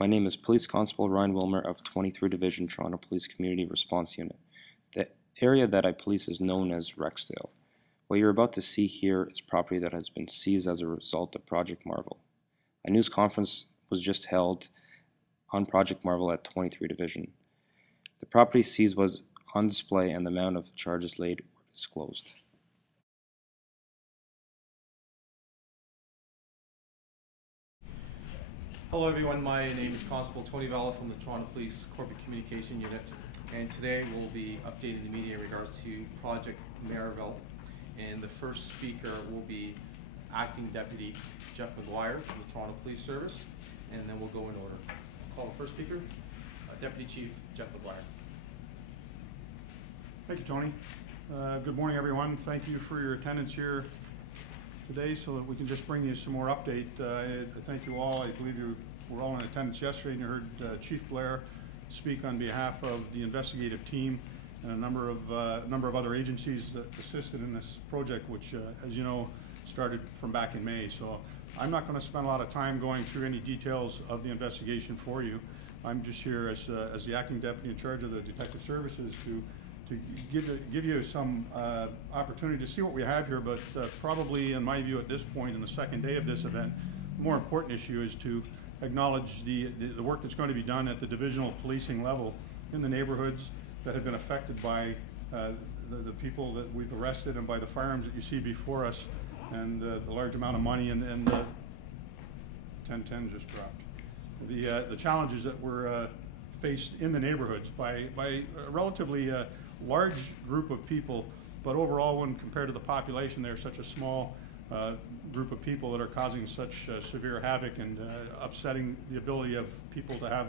My name is Police Constable Ryan Wilmer of 23 Division, Toronto Police Community Response Unit. The area that I police is known as Rexdale. What you're about to see here is property that has been seized as a result of Project Marvel. A news conference was just held on Project Marvel at 23 Division. The property seized was on display and the amount of charges laid were disclosed. Hello everyone, my name is Constable Tony Vella from the Toronto Police Corporate Communication Unit, and today we'll be updating the media in regards to Project Marvel. And the first speaker will be Acting Deputy Jeff McGuire from the Toronto Police Service, and then we'll go in order. Call the first speaker, Deputy Chief Jeff McGuire. Thank you, Tony. Good morning, everyone. Thank you for your attendance here today so that we can just bring you some more update. I thank you all. I believe you were all in attendance yesterday and you heard Chief Blair speak on behalf of the investigative team and a number of other agencies that assisted in this project, which, as you know, started from back in May. So I'm not going to spend a lot of time going through any details of the investigation for you. I'm just here as the acting deputy in charge of the detective services to give you some opportunity to see what we have here, but probably, in my view, at this point, in the second day of this event, the more important issue is to acknowledge the work that's going to be done at the divisional policing level in the neighborhoods that have been affected by the people that we've arrested and by the firearms that you see before us, and the large amount of money and 1010 just dropped. The challenges that were faced in the neighborhoods by a relatively large group of people, but overall, when compared to the population, they're such a small group of people that are causing such severe havoc and upsetting the ability of people to have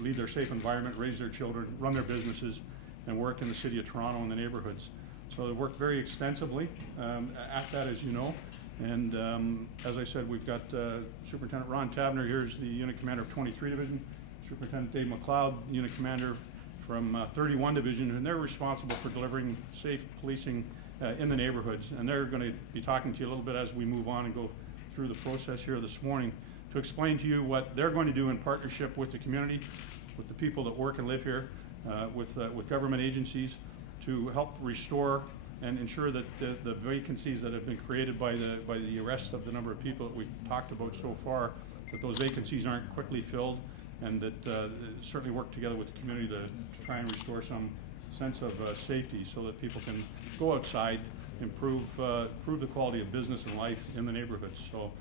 lead their safe environment, raise their children, run their businesses, and work in the city of Toronto and the neighborhoods. So they've worked very extensively at that, as you know. And as I said, we've got Superintendent Ron Tabner here is the unit commander of 23 Division, Superintendent Dave McLeod, unit commander from 31 Division, and they're responsible for delivering safe policing in the neighborhoods. And they're going to be talking to you a little bit as we move on and go through the process here this morning to explain to you what they're going to do in partnership with the community, with the people that work and live here, with government agencies, to help restore and ensure that the vacancies that have been created by the arrest of the number of people that we've talked about so far, that those vacancies aren't quickly filled, and that certainly work together with the community to try and restore some sense of safety so that people can go outside, improve the quality of business and life in the neighborhoods. So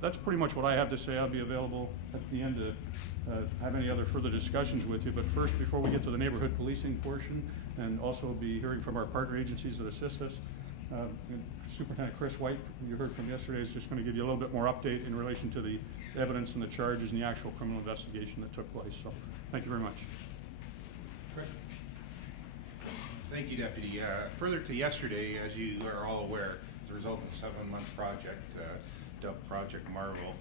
that's pretty much what I have to say. I'll be available at the end to have any other further discussions with you. But first, before we get to the neighborhood policing portion, and also be hearing from our partner agencies that assist us, Superintendent Chris White, you heard from yesterday, is just going to give you a little bit more update in relation to the evidence and the charges and the actual criminal investigation that took place. So thank you very much. Chris? Thank you, Deputy. Further to yesterday, as you are all aware, as a result of a 7-month project dubbed Project Marvel,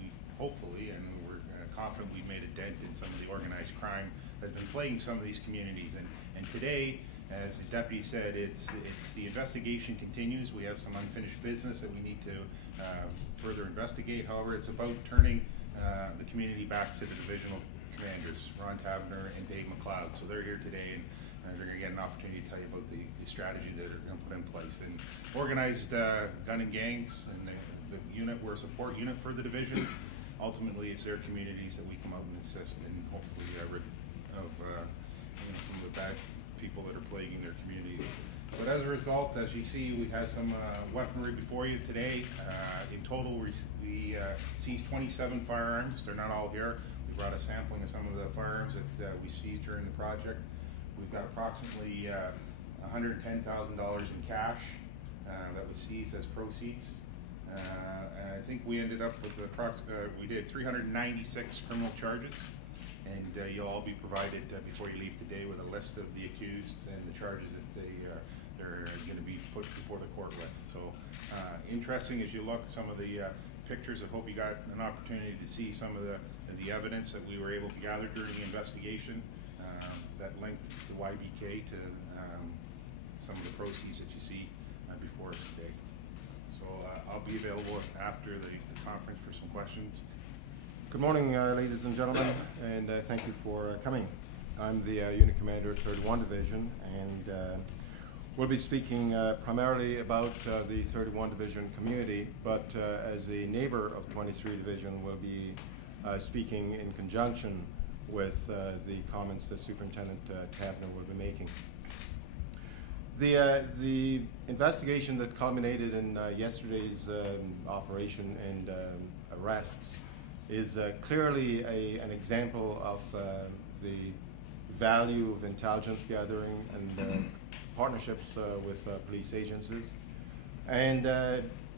we hopefully, and we're confident, we've made a dent in some of the organized crime that's been plaguing some of these communities. And today, as the deputy said, it's the investigation continues. We have some unfinished business that we need to further investigate. However, it's about turning the community back to the divisional commanders, Ron Tabner and Dave McLeod. So they're here today, and they're going to get an opportunity to tell you about the strategy that they're going to put in place. And organized gun and gangs, and the unit, we're a support unit for the divisions. Ultimately, it's their communities that we come out and assist, and hopefully rid of some of the bad people that are plaguing their communities. But as a result, as you see, we have some weaponry before you today. In total, we seized 27 firearms. They're not all here. We brought a sampling of some of the firearms that we seized during the project. We've got approximately $110,000 in cash that was seized as proceeds. I think we ended up with we did 396 criminal charges, and you'll all be provided before you leave today with a list of the accused and the charges that they're going to be put before the court with. So interesting as you look at some of the pictures. I hope you got an opportunity to see some of the evidence that we were able to gather during the investigation that linked the YBK to some of the proceeds that you see before us today. So I'll be available after the conference for some questions. Good morning, ladies and gentlemen, and thank you for coming. I'm the Unit Commander, 31 Division, and we'll be speaking primarily about the 31 Division community, but as a neighbor of 23 Division, we'll be speaking in conjunction with the comments that Superintendent Tavener will be making. The investigation that culminated in yesterday's operation and arrests is clearly an example of the value of intelligence gathering and partnerships with police agencies, and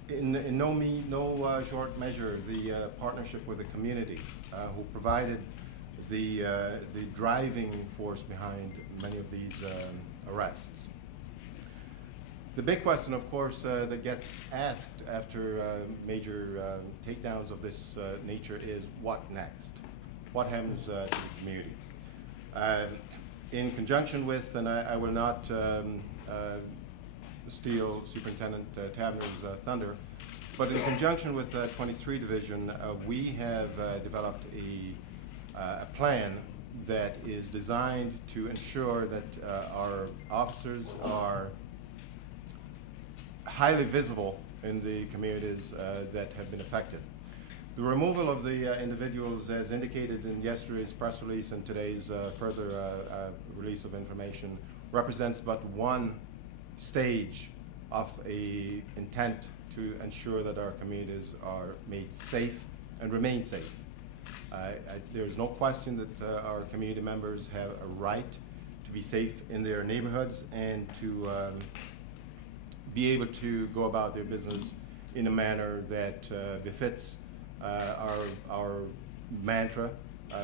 in no short measure the partnership with the community who provided the driving force behind many of these arrests. The big question, of course, that gets asked after major takedowns of this nature is what next? What happens to the community? In conjunction with, and I will not steal Superintendent Tavener's thunder, but in conjunction with 23 Division, we have developed a plan that is designed to ensure that our officers are highly visible in the communities that have been affected. The removal of the individuals, as indicated in yesterday's press release and today's further release of information, represents but one stage of an intent to ensure that our communities are made safe and remain safe. There's no question that our community members have a right to be safe in their neighborhoods and to be able to go about their business in a manner that befits our mantra,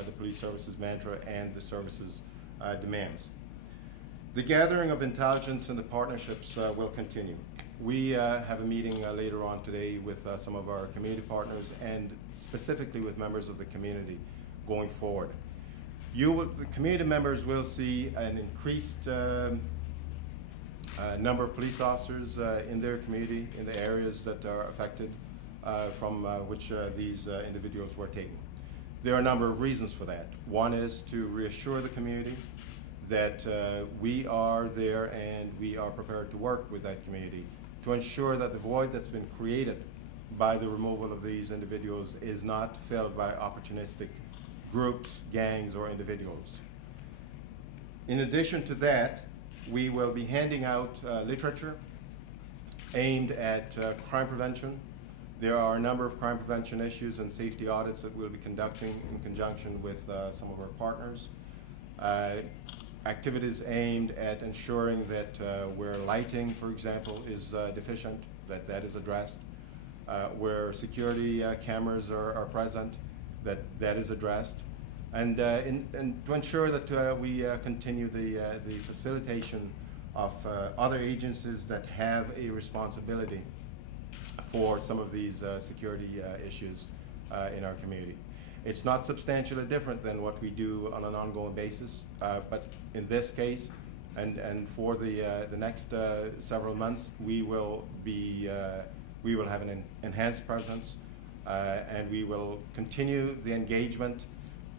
the police services mantra, and the services demands. The gathering of intelligence and the partnerships will continue. We have a meeting later on today with some of our community partners and specifically with members of the community going forward. The community members will see an increased number of police officers in their community, in the areas that are affected from which these individuals were taken. There are a number of reasons for that. One is to reassure the community that we are there and we are prepared to work with that community to ensure that the void that's been created by the removal of these individuals is not filled by opportunistic groups, gangs, or individuals. In addition to that, we will be handing out literature aimed at crime prevention. There are a number of crime prevention issues and safety audits that we'll be conducting in conjunction with some of our partners. Activities aimed at ensuring that where lighting, for example, is deficient, that is addressed. Where security cameras are present, that is addressed. And to ensure that we continue the facilitation of other agencies that have a responsibility for some of these security issues in our community. It's not substantially different than what we do on an ongoing basis, but in this case, and for the next several months, we will have an enhanced presence, and we will continue the engagement.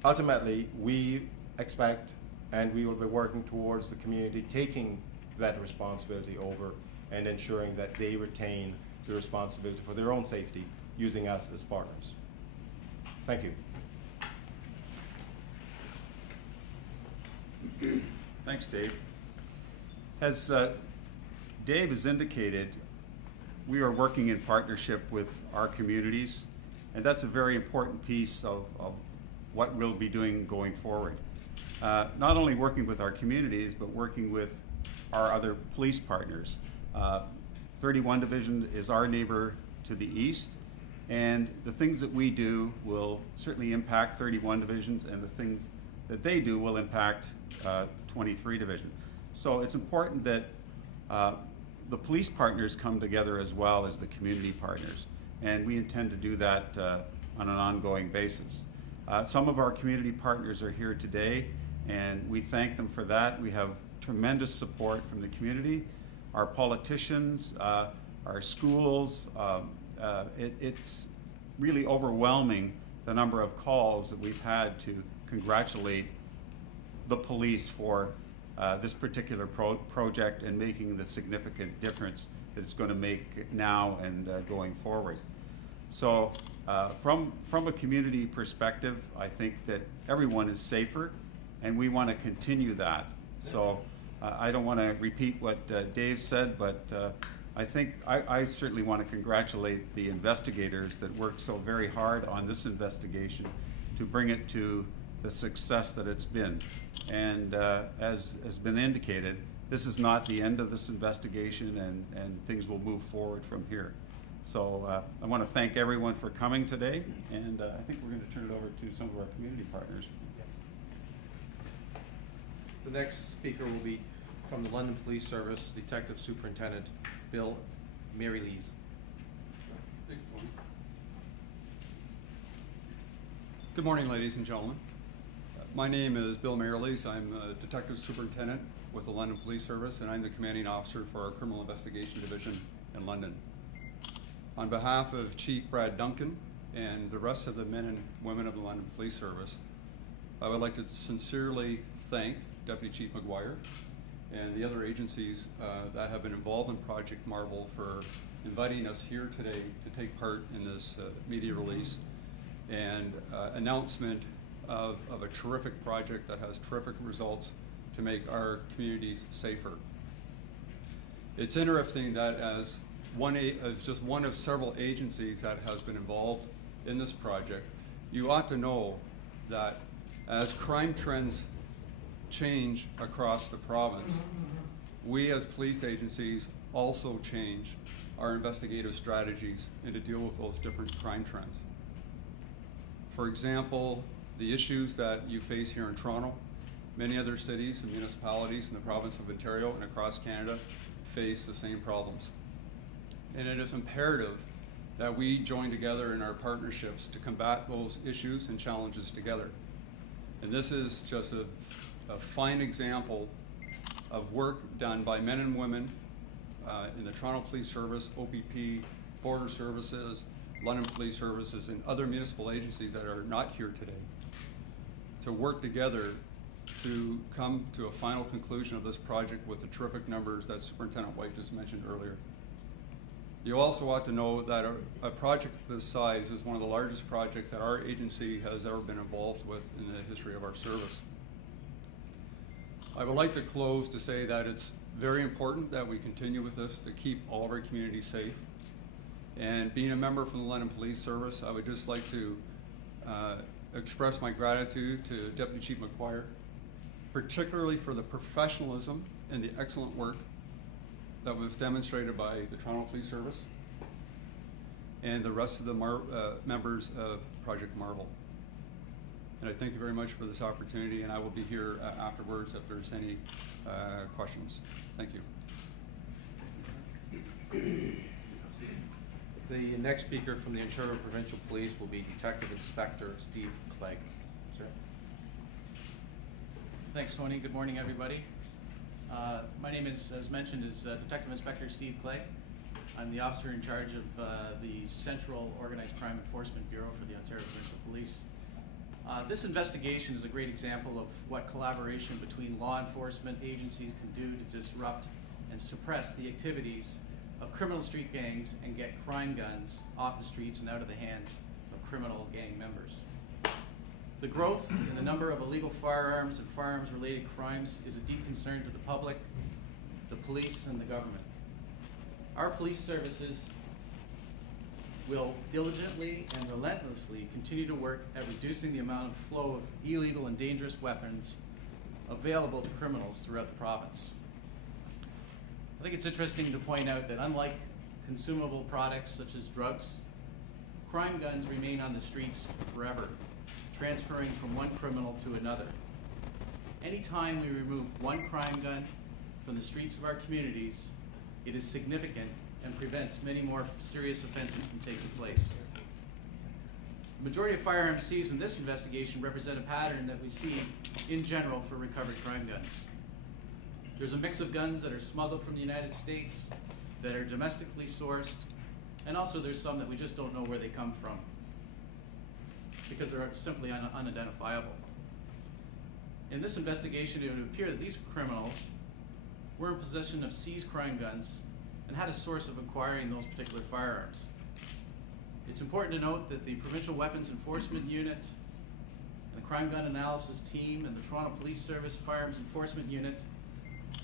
Ultimately, we expect and we will be working towards the community taking that responsibility over and ensuring that they retain the responsibility for their own safety using us as partners. Thank you. Thanks, Dave. As Dave has indicated, we are working in partnership with our communities, and that's a very important piece of what we'll be doing going forward. Not only working with our communities, but working with our other police partners. 31 Division is our neighbor to the east, and the things that we do will certainly impact 31 Divisions, and the things that they do will impact 23 Division. So it's important that the police partners come together as well as the community partners, and we intend to do that on an ongoing basis. Some of our community partners are here today, and we thank them for that. We have tremendous support from the community, our politicians, our schools. It's really overwhelming the number of calls that we've had to congratulate the police for this particular project and making the significant difference that it's going to make now and going forward. So from a community perspective, I think that everyone is safer, and we want to continue that. So I don't want to repeat what Dave said, but I think I certainly want to congratulate the investigators that worked so very hard on this investigation to bring it to the success that it's been. And as has been indicated, this is not the end of this investigation, and things will move forward from here. So I want to thank everyone for coming today, and I think we're going to turn it over to some of our community partners. The next speaker will be from the London Police Service, Detective Superintendent Bill Marihuana. Good morning, ladies and gentlemen. My name is Bill Marihuana. I'm a Detective Superintendent with the London Police Service, and I'm the Commanding Officer for our Criminal Investigation Division in London. On behalf of Chief Brad Duncan and the rest of the men and women of the London Police Service, I would like to sincerely thank Deputy Chief McGuire and the other agencies that have been involved in Project Marvel for inviting us here today to take part in this media release and announcement of a terrific project that has terrific results to make our communities safer. It's interesting that as just one of several agencies that has been involved in this project, you ought to know that as crime trends change across the province, we as police agencies also change our investigative strategies and to deal with those different crime trends. For example, the issues that you face here in Toronto, many other cities and municipalities in the province of Ontario and across Canada face the same problems. And it is imperative that we join together in our partnerships to combat those issues and challenges together. And this is just a fine example of work done by men and women in the Toronto Police Service, OPP, Border Services, London Police Services, and other municipal agencies that are not here today to work together to come to a final conclusion of this project with the terrific numbers that Superintendent White just mentioned earlier. You also ought to know that a project this size is one of the largest projects that our agency has ever been involved with in the history of our service. I would like to close to say that it's very important that we continue with this to keep all of our communities safe. And being a member from the London Police Service, I would just like to express my gratitude to Deputy Chief McGuire, particularly for the professionalism and the excellent work that was demonstrated by the Toronto Police Service and the rest of the members of Project Marvel. And I thank you very much for this opportunity, and I will be here afterwards if there's any questions. Thank you. The next speaker from the Ontario Provincial Police will be Detective Inspector Steve Clegg. Sir. Thanks, Tony. Good morning, everybody. My name is, as mentioned, is Detective Inspector Steve Clegg. I'm the officer in charge of the Central Organized Crime Enforcement Bureau for the Ontario Provincial Police. This investigation is a great example of what collaboration between law enforcement agencies can do to disrupt and suppress the activities of criminal street gangs and get crime guns off the streets and out of the hands of criminal gang members. The growth in the number of illegal firearms and firearms-related crimes is a deep concern to the public, the police, and the government. Our police services will diligently and relentlessly continue to work at reducing the amount of flow of illegal and dangerous weapons available to criminals throughout the province. I think it's interesting to point out that unlike consumable products such as drugs, crime guns remain on the streets forever, transferring from one criminal to another. Anytime we remove one crime gun from the streets of our communities, it is significant and prevents many more serious offenses from taking place. The majority of firearms seized in this investigation represent a pattern that we see in general for recovered crime guns. There's a mix of guns that are smuggled from the United States, that are domestically sourced, and also there's some that we just don't know where they come from. because they're simply unidentifiable. In this investigation, it would appear that these criminals were in possession of seized crime guns and had a source of acquiring those particular firearms. It's important to note that the Provincial Weapons Enforcement Unit and the Crime Gun Analysis Team and the Toronto Police Service Firearms Enforcement Unit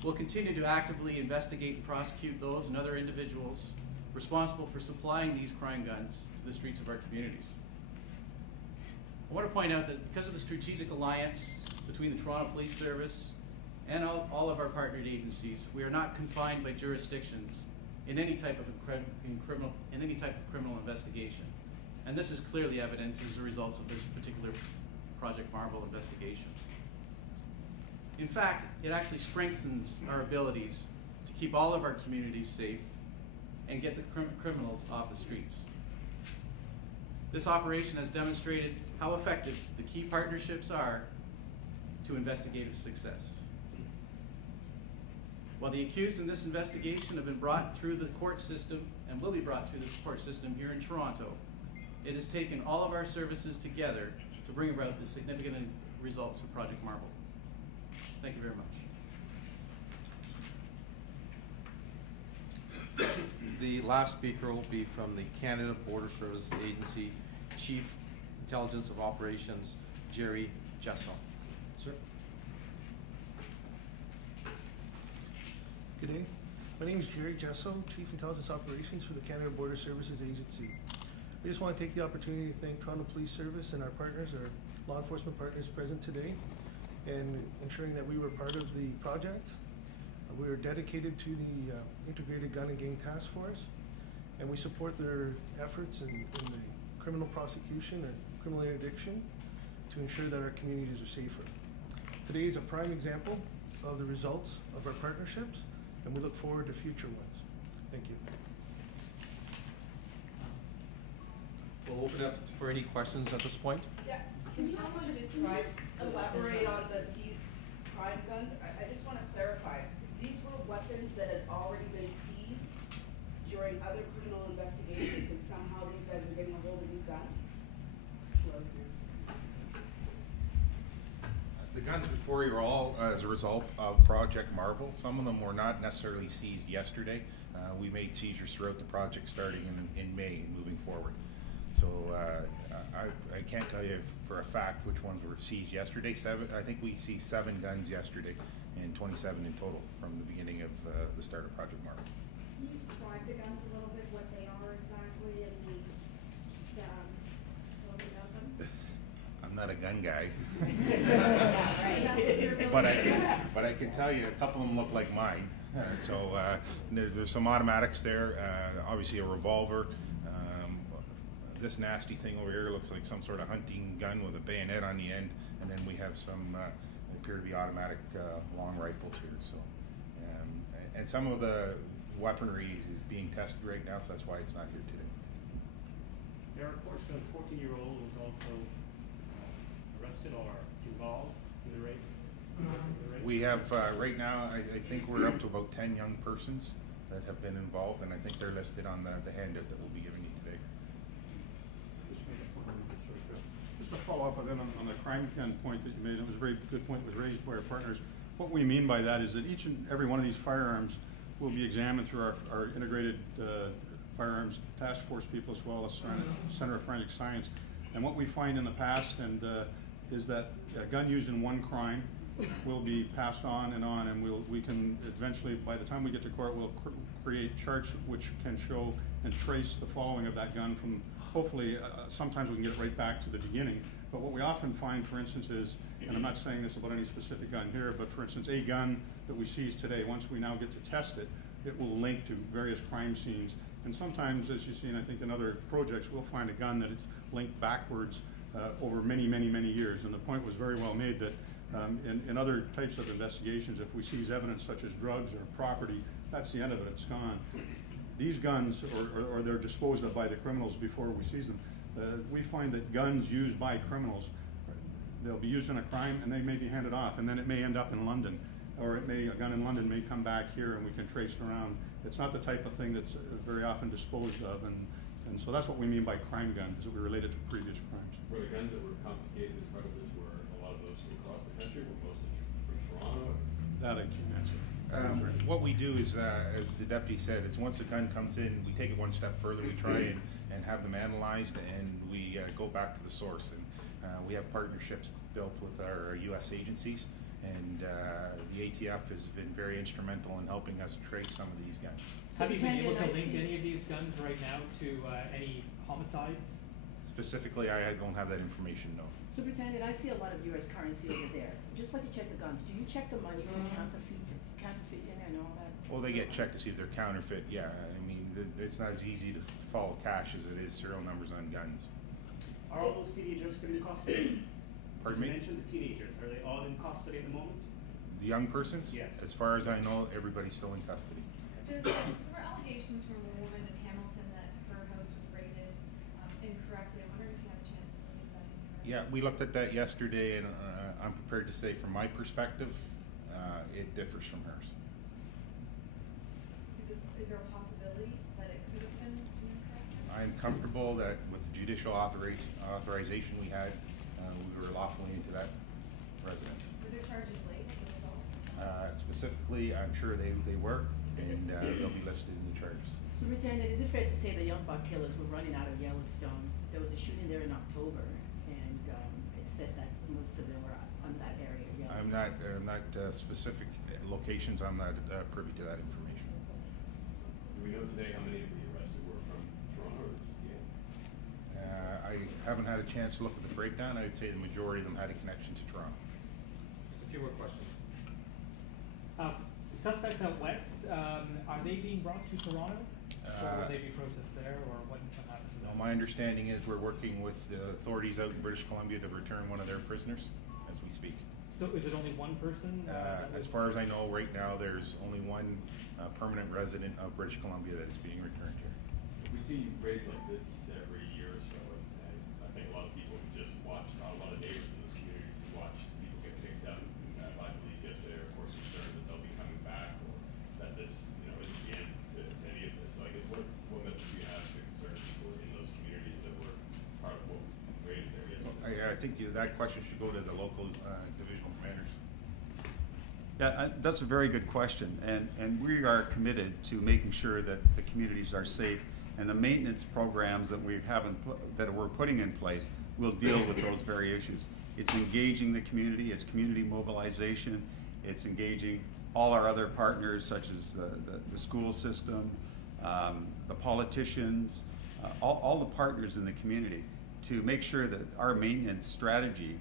will continue to actively investigate and prosecute those and other individuals responsible for supplying these crime guns to the streets of our communities. I want to point out that because of the strategic alliance between the Toronto Police Service and all of our partnered agencies, we are not confined by jurisdictions in any type of criminal investigation. And this is clearly evident as a result of this particular Project Marble investigation. In fact, it actually strengthens our abilities to keep all of our communities safe and get the criminals off the streets. This operation has demonstrated how effective the key partnerships are to investigative success. While the accused in this investigation have been brought through the court system and will be brought through this court system here in Toronto, it has taken all of our services together to bring about the significant results of Project Marble. Thank you very much. The last speaker will be from the Canada Border Services Agency Chief Intelligence of Operations, Jerry Jesso. Sir. Good day. My name is Jerry Jesso, Chief Intelligence Operations for the Canada Border Services Agency. I just want to take the opportunity to thank Toronto Police Service and our partners, our law enforcement partners present today, and ensuring that we were part of the project. We are dedicated to the Integrated Gun and Gang Task Force, and we support their efforts in the criminal prosecution and criminal interdiction to ensure that our communities are safer. Today is a prime example of the results of our partnerships, and we look forward to future ones. Thank you. We'll open up for any questions at this point. Yeah, can you just elaborate on the seized crime guns? I just want to clarify. These were weapons that had already been seized during other criminal investigations, and somehow these guys were getting a hold of these guns? The guns before you are all as a result of Project Marvel. Some of them were not necessarily seized yesterday. We made seizures throughout the project starting in May and moving forward. So I can't tell you for a fact which ones were seized yesterday. I think we seized 7 guns yesterday and 27 in total from the beginning of the start of Project Marvel. Can you describe the guns a little bit, what they are exactly, and just a little bit of them? I'm not a gun guy. Yeah, right. but I can tell you a couple of them look like mine. There's some automatics there, obviously a revolver. This nasty thing over here looks like some sort of hunting gun with a bayonet on the end, and then we have some appear to be automatic long rifles here. So, and some of the weaponry is being tested right now, so that's why it's not here today. There are reports that a 14-year-old was also arrested or involved in the rape. We have right now, I think we're up to about 10 young persons that have been involved, and I think they're listed on the handout that we'll be giving you today. Just to follow up again on the crime gun point that you made, it was a very good point that was raised by our partners. What we mean by that is that each and every one of these firearms will be examined through our integrated firearms task force people, as well as Center of Forensic Science. And what we find in the past is that a gun used in one crime will be passed on, and we can eventually, by the time we get to court, we'll create charts which can show and trace the following of that gun from, hopefully, sometimes we can get it right back to the beginning. But what we often find, for instance, is, and I'm not saying this about any specific gun here, but for instance, a gun that we seize today, once we now get to test it, it will link to various crime scenes. And sometimes, as you've seen, I think in other projects, we'll find a gun that is linked backwards over many, many, many years. And the point was very well made that in other types of investigations, if we seize evidence such as drugs or property, that's the end of it, it's gone. These guns, or they're disposed of by the criminals before we seize them. We find that guns used by criminals, they'll be used in a crime and they may be handed off, and then it may end up in London, or a gun in London may come back here and we can trace it around. It's not the type of thing that's very often disposed of, and And so that's what we mean by crime gun, is that we relate it to previous crimes. Were the guns that were confiscated as part of this, were a lot of those from across the country, were most from Toronto? That I can't answer. What we do is, as the deputy said, is once a gun comes in, we take it one step further. We try and have them analyzed, and we go back to the source. And we have partnerships built with our U.S. agencies, and the ATF has been very instrumental in helping us trace some of these guns. Have you been able to link any of these guns right now to any homicides? Specifically, I don't have that information, no. Superintendent, I see a lot of U.S. currency over there. Just like to check the guns. Do you check the money for counterfeiting and all that? Well, they get checked to see if they're counterfeit, yeah. I mean, it's not as easy to follow cash as it is serial numbers on guns. Are all those teenagers still in custody? Pardon me? You mentioned the teenagers. Are they all in custody at the moment? The young persons? Yes. As far as I know, everybody's still in custody. There were allegations from a woman in Hamilton that her house was raided incorrectly. I'm wondering if you had a chance to look at that. Yeah, we looked at that yesterday, and I'm prepared to say from my perspective, it differs from hers. Is there a possibility that it could have been incorrect? I'm comfortable that with the judicial authorization we had, we were lawfully into that residence. Were there charges laid as a result? Specifically, I'm sure they were, and they'll be listed in the charges. Superintendent, is it fair to say the young buck killers were running out of Yellowstone? There was a shooting there in October, and it said that most of them were on that area. I'm not specific locations. I'm not privy to that information. Do we know today how many of the arrested were from Toronto or GTA? I haven't had a chance to look at the breakdown. I'd say the majority of them had a connection to Toronto. Just a few more questions. Suspects out west, are they being brought to Toronto? Or will they be processed there, or what happens to them? My understanding is we're working with the authorities out in British Columbia to return one of their prisoners as we speak. So is it only one person? As far as I know, right now, there's only one permanent resident of British Columbia that is being returned here. We see raids like this every year or so, and I think a lot of people who just watch, not a lot of neighbors in those communities who watch people get picked up by police yesterday are of course concerned that they'll be coming back, or that this, isn't the end to any of this. So I guess what message do you have to concerned people in those communities that were part of what raided there yesterday? I think that question should go to the local divisional commanders. Yeah, that's a very good question, and we are committed to making sure that the communities are safe, and the maintenance programs that we have that we're putting in place will deal with those very issues. It's engaging the community, it's community mobilization, it's engaging all our other partners such as the school system, the politicians, all the partners in the community to make sure that our maintenance strategy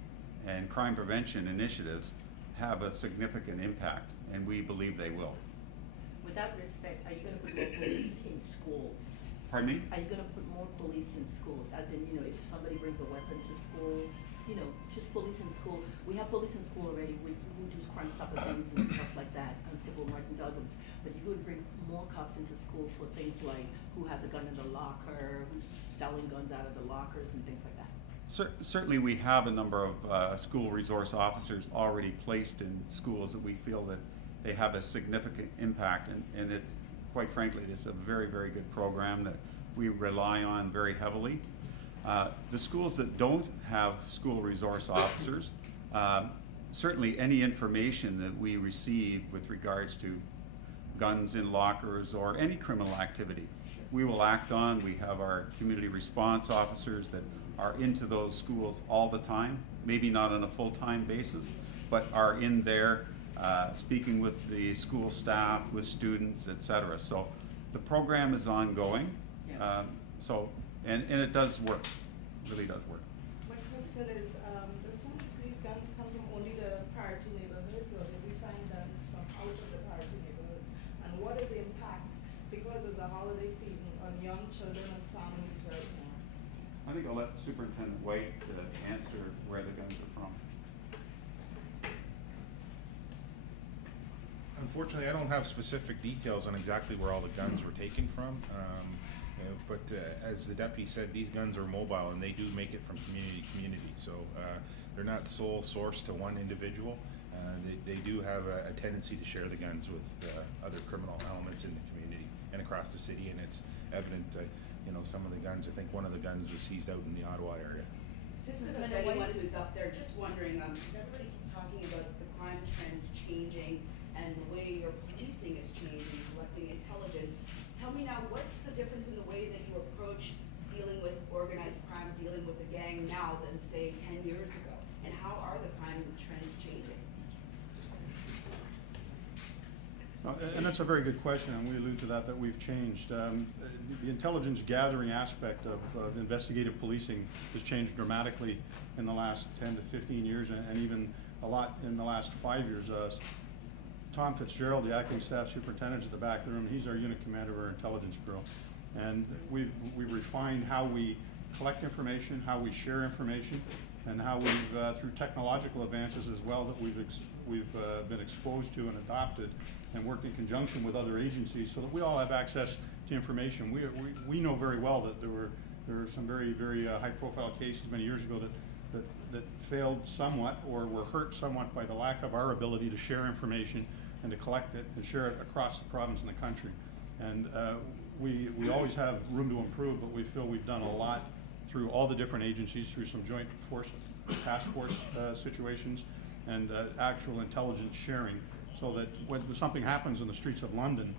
and crime prevention initiatives have a significant impact, and we believe they will. With that respect, are you going to put more police in schools? Pardon me? Are you going to put more police in schools? As in, if somebody brings a weapon to school, just police in school. We have police in school already. We do Crime Stopper games and stuff like that, Constable Martin Douglas. But you would bring more cops into school for things like who has a gun in the locker, who's selling guns out of the lockers and things like that. Certainly we have a number of school resource officers already placed in schools that we feel that they have a significant impact, and it's, quite frankly, it's a very, very good program that we rely on very heavily. The schools that don't have school resource officers, certainly any information that we receive with regards to guns in lockers or any criminal activity, we will act on. We have our community response officers that are into those schools all the time, maybe not on a full-time basis, but are in there speaking with the school staff, with students, etc. So the program is ongoing. Yeah. And it does work, really does work. My question is, does some of these guns come from only the priority neighborhoods, or do we find guns from out of the priority neighborhoods? And what is the impact, because of the holiday seasons, on young children and families right now? I think I'll let Superintendent White answer where the guns are from. Unfortunately, I don't have specific details on exactly where all the guns were taken from. But as the deputy said, these guns are mobile and they do make it from community to community. So they're not sole source to one individual. They do have a tendency to share the guns with other criminal elements in the community and across the city. And it's evident some of the guns. I think one of the guns was seized out in the Ottawa area. Just because anyone who's up there, just wondering, because everybody keeps talking about the crime trends changing and the way your policing is changing, collecting intelligence. Tell me now, what's the difference in the way that you approach dealing with organized crime, dealing with a gang now than say 10 years ago? And how are the crime trends changing? And that's a very good question, and we allude to that we've changed. The intelligence gathering aspect of investigative policing has changed dramatically in the last 10 to 15 years, and even a lot in the last 5 years. Tom Fitzgerald, the acting staff superintendent at the back of the room, he's our unit commander of our intelligence bureau. And we've refined how we collect information, how we share information, and how we've, through technological advances as well, that we've been exposed to and adopted, and worked in conjunction with other agencies so that we all have access to information. We know very well that there were some very, very high-profile cases many years ago that failed somewhat or were hurt somewhat by the lack of our ability to share information and to collect it and share it across the province and the country. And we always have room to improve, but we feel we've done a lot through all the different agencies, through some joint task force situations and actual intelligence sharing, so that when something happens in the streets of London,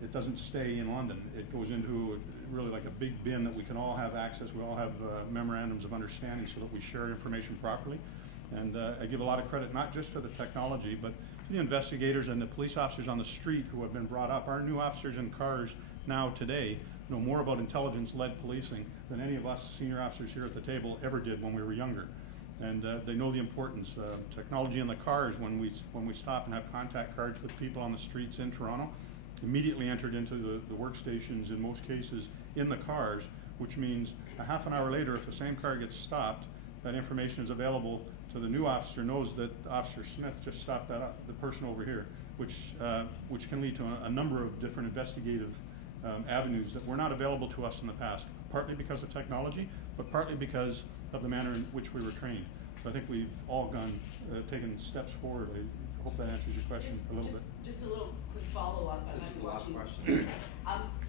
it doesn't stay in London. It goes into really like a big bin that we can all have access. We all have memorandums of understanding so that we share information properly. And I give a lot of credit not just to the technology, but to the investigators and the police officers on the street who have been brought up. Our new officers in cars now today know more about intelligence-led policing than any of us senior officers here at the table ever did when we were younger. And they know the importance. Technology in the cars, when we stop and have contact cards with people on the streets in Toronto, immediately entered into the workstations in most cases in the cars, which means a half an hour later, if the same car gets stopped, that information is available to the new officer, knows that Officer Smith just stopped the person over here, which can lead to a number of different investigative avenues that were not available to us in the past, partly because of technology, but partly because of the manner in which we were trained. So I think we've all taken steps forward. I hope that answers your question a little bit. Just a little quick follow-up. This is the last question.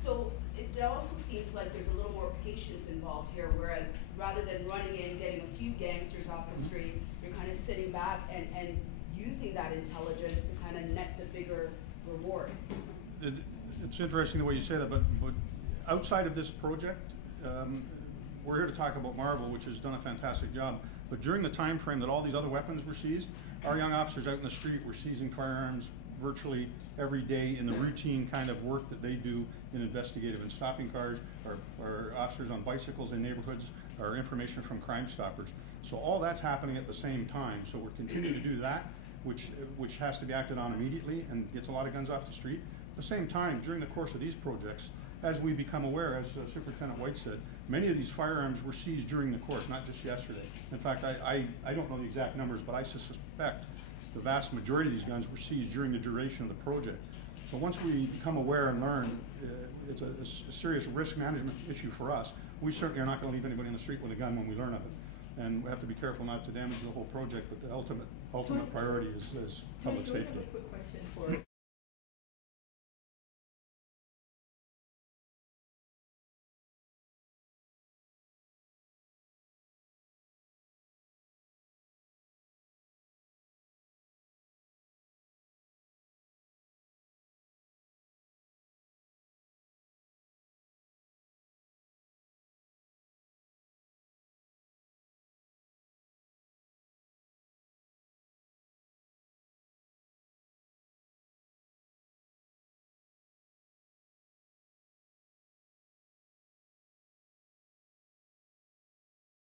So it also seems like there's a little more patience involved here, whereas rather than running in, getting a few gangsters off the street, you're kind of sitting back and using that intelligence to kind of net the bigger reward. It's interesting the way you say that, but outside of this project, we're here to talk about Marvel, which has done a fantastic job. But during the time frame that all these other weapons were seized, our young officers out in the street were seizing firearms virtually every day in the routine kind of work that they do in investigative and stopping cars, or officers on bicycles in neighborhoods, or information from Crime Stoppers. So all that's happening at the same time. So we're continuing to do that, which has to be acted on immediately and gets a lot of guns off the street. At the same time, during the course of these projects, as we become aware, as Superintendent White said, many of these firearms were seized during the course, not just yesterday. In fact, I don't know the exact numbers, but I suspect the vast majority of these guns were seized during the duration of the project. So once we become aware and learn, it's a serious risk management issue for us. We certainly are not going to leave anybody on the street with a gun when we learn of it. And we have to be careful not to damage the whole project, but the ultimate priority is public safety. Tony, I have a quick question for